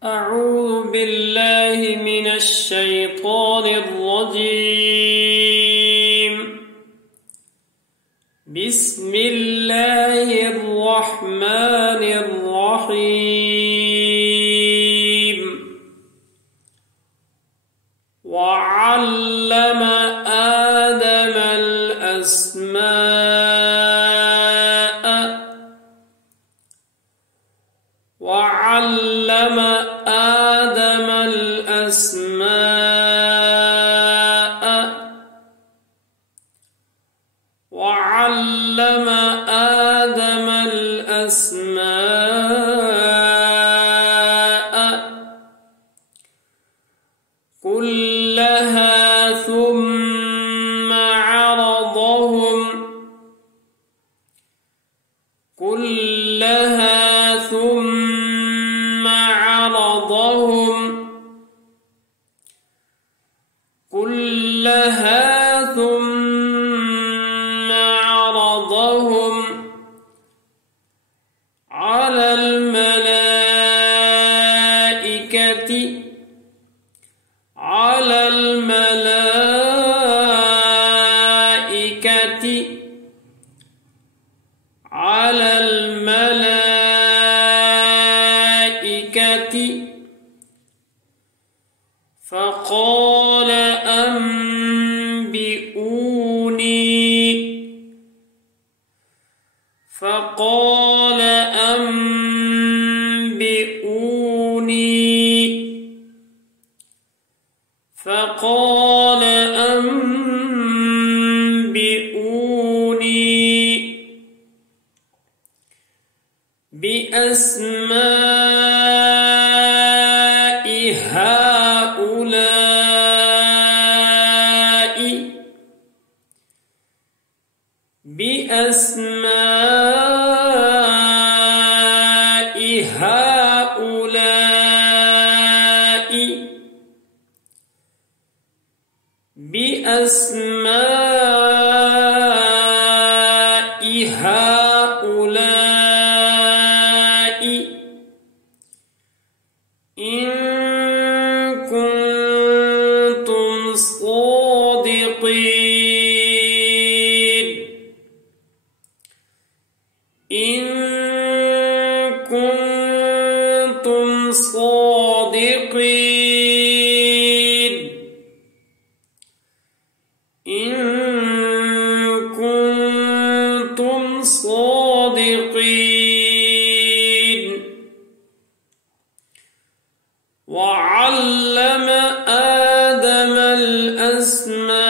أعوذ بالله من الشيطان الرجيم. بسم الله الرحمن الرحيم. وعلم آدم الأسماء وعلم آدم الأسماء وعلم آدم الأسماء كلها ثم عرضهم على الملائكة فقال أنبئوني بأسماء هؤلاء إن كنتم صادقين إن كنتم صادقين إن كنتم صادقين وعلم آدم الأسماء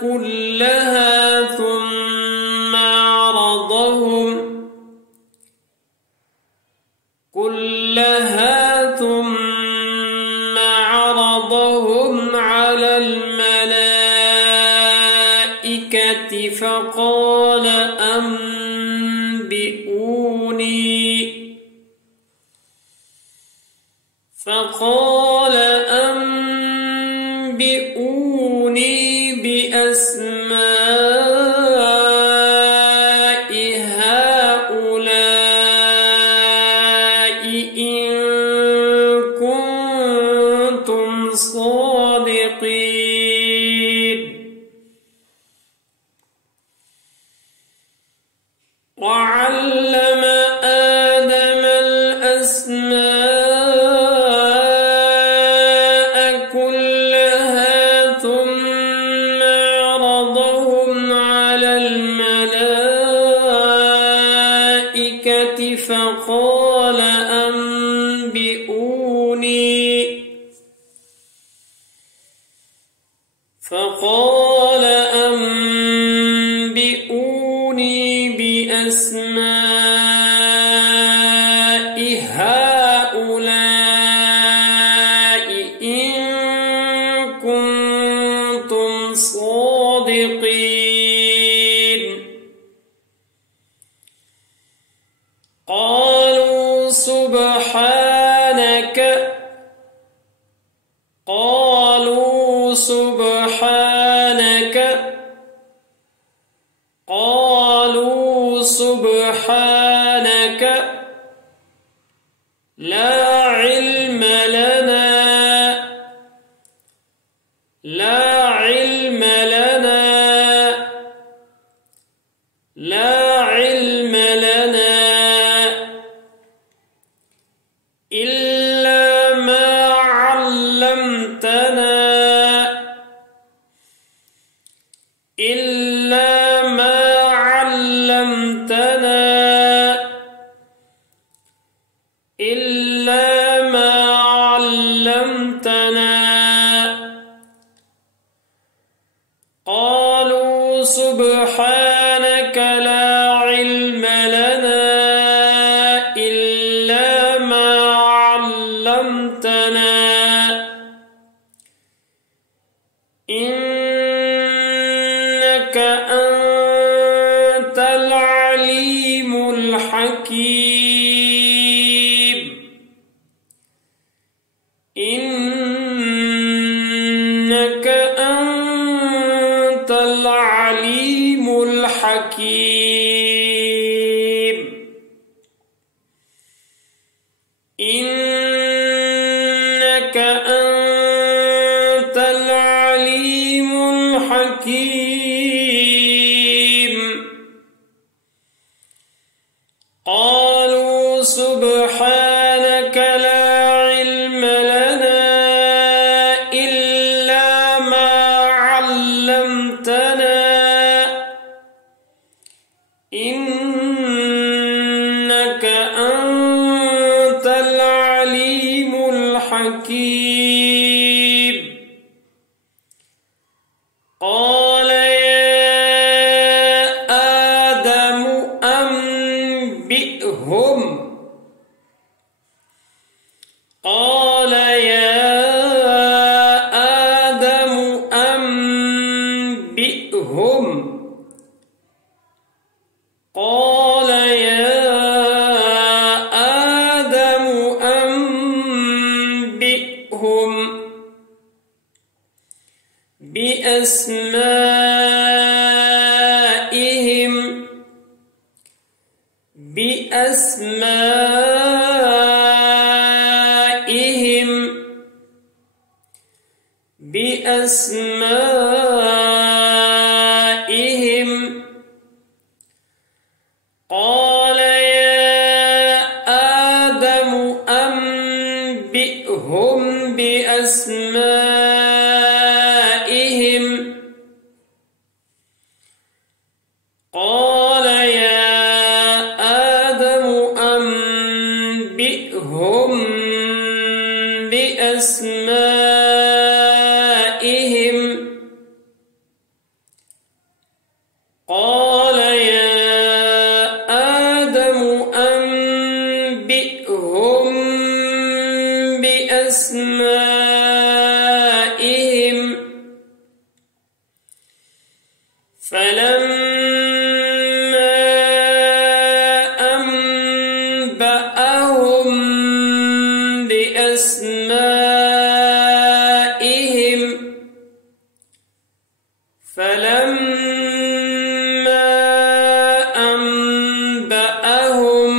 كلها ثم عرضهم على الملائكة فقال أنبئوني بأسماء هؤلاء إن كنتم صادقين وعلم آدم الأسماء كلها ثم عرضهم على الملائكة فقال أنبئوني بأسماء هؤلاء إن كنتم صادقين قالوا سبحانك قالوا سبحانك لا علم لنا لا علم لنا لا علم لنا إلا ما علمتنا إلا ما علمتنا إلا ما علمتنا قالوا سبحانك لا علم لنا إلا ما علمتنا إنك أنت العليم الحكيم إنك أنت العليم الحكيم إنك أنت العليم الحكيم قالوا سبحانك لا علم لنا إلا ما علمتنا إنك أنت العليم الحكيم قال يا آدم أنبئهم قال يا آدم أنبئهم قال يا آدم أنبئهم بأسمائهم بأسمائهم قال يا آدم أنبئهم بأسمائهم قال يا آدم أنبئهم بأسمائهم قال يا آدم أنبئهم بأسمائهم فلما أنبأهم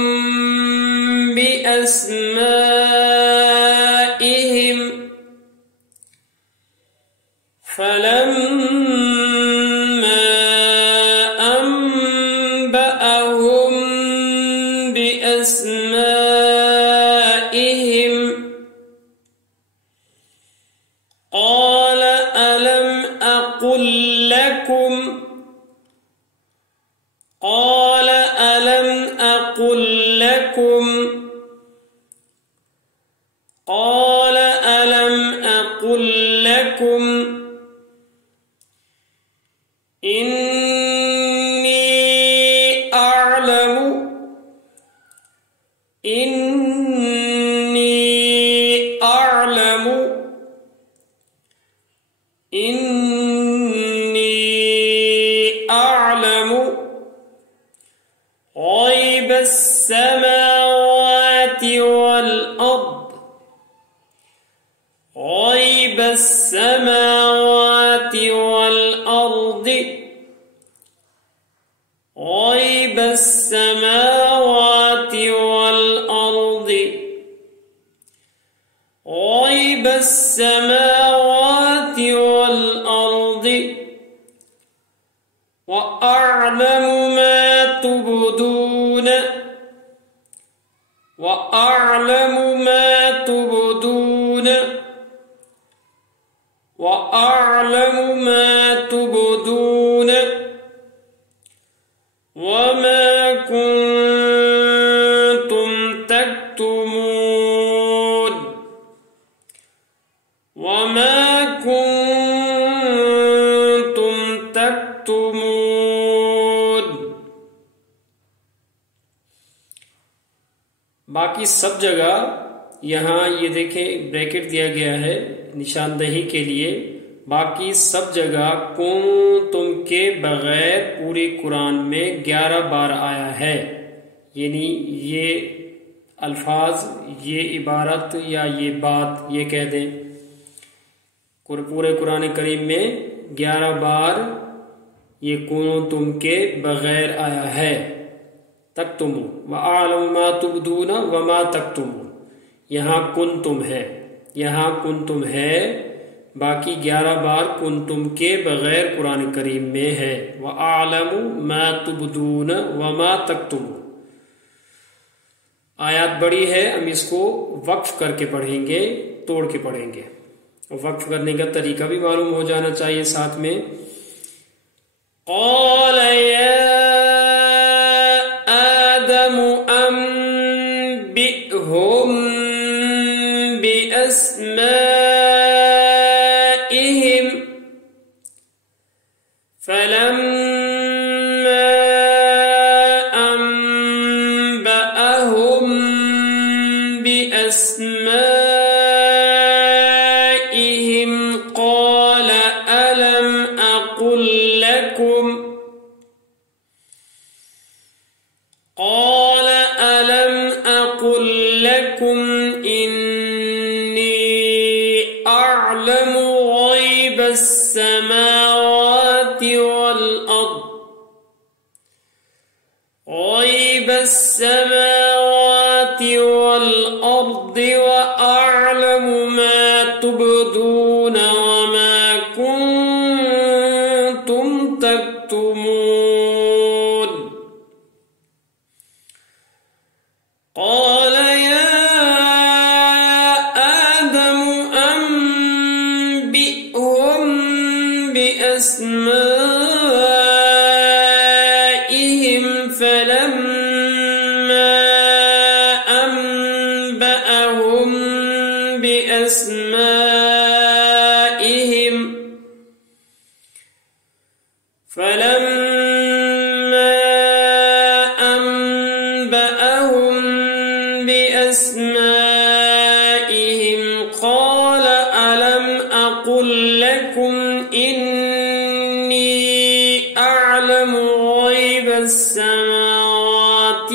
بأسمائهم فلما أنبأهم بأسمائهم قال ألم أقل لكم قال ألم أقل لكم قال ألم أقل لكم إني أعلم إني أعلم إني أعلم غيب السماوات والأرض غيب السماوات والأرض غيب السماوات والأرض السماوات والأرض وأعلم ما تبدون وأعلم ما تبدون وأعلم ما تبدون وما كنتم تكتمون وما كنتم تكتمون. बाकी सब जगह यहाँ ये देखें ब्रैकेट दिया गया है निशानदही के लिए. बाकी सब जगह तुम के बगैर पूरे कुरान में 11 बार आया है. यानी ये अल्फाज, ये इबारत या ये बात ये कह दें, पूरे कुरान करीम में 11 बार ये तुम के बगैर आया है. तक्तुमु व आलम मा तुबदून व मा तक्तुमु. यहाँ कुंतुम है, यहाँ कुंतुम है. बाकी 11 बार कुंतुम के बगैर कुरान करीम में है. व आलमु मा तुबदून व मा तक्तुमु. आयत बड़ी है, हम इसको वक्फ करके पढ़ेंगे, तोड़ के पढ़ेंगे. वक्फ करने का तरीका भी मालूम हो जाना चाहिए साथ में. क़ाल या आदम अन्बिअहुम बिअस्माइहिम फलम्मा अन्बअहुम बिअस्माइहिम क़ाल अलम अक़ुल लकुम इन्नी अअलमु ग़ैब السماوات والأرض وأعلم ما تبدون وما كنتم تكتمون. قال يا آدم أنبئهم بأسمائهم فلما أنبأهم بأسمائهم قال ألم أقل لكم إني أعلم غيب السماوات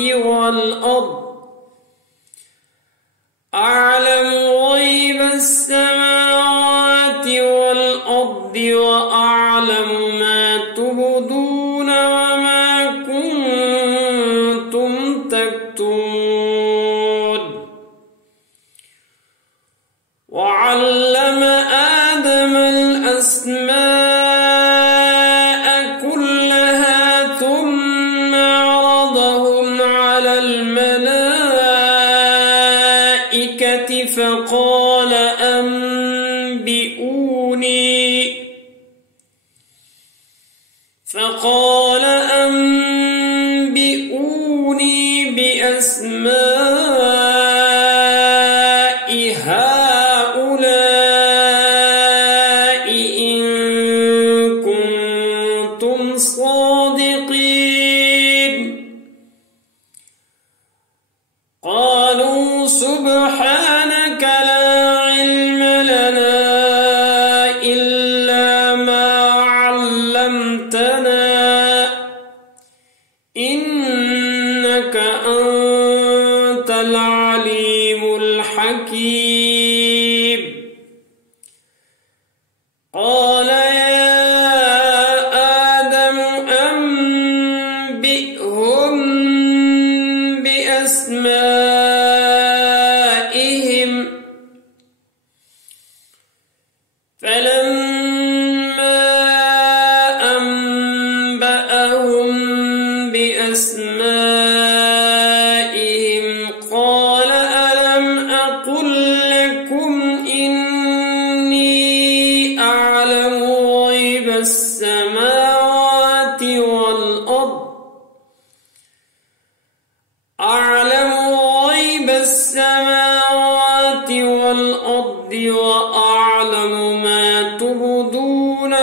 والأرض وأعلم ما تبدون وما كنتم تكتمون. وعلم آدم الأسماء كلها ثم عرضهم على الملائكة فقال أنبئوني بأسماء هؤلاء إن كنتم صادقين. قالوا سبحانك لا علم لنا إلا ما علمتنا إنك أنت العليم الحكيم. قال يا آدم أنبئهم بأسمائهم بأسمائهم قال ألم أقل لكم إني أعلم غيب السماوات والأرض وأعلم ما تبدون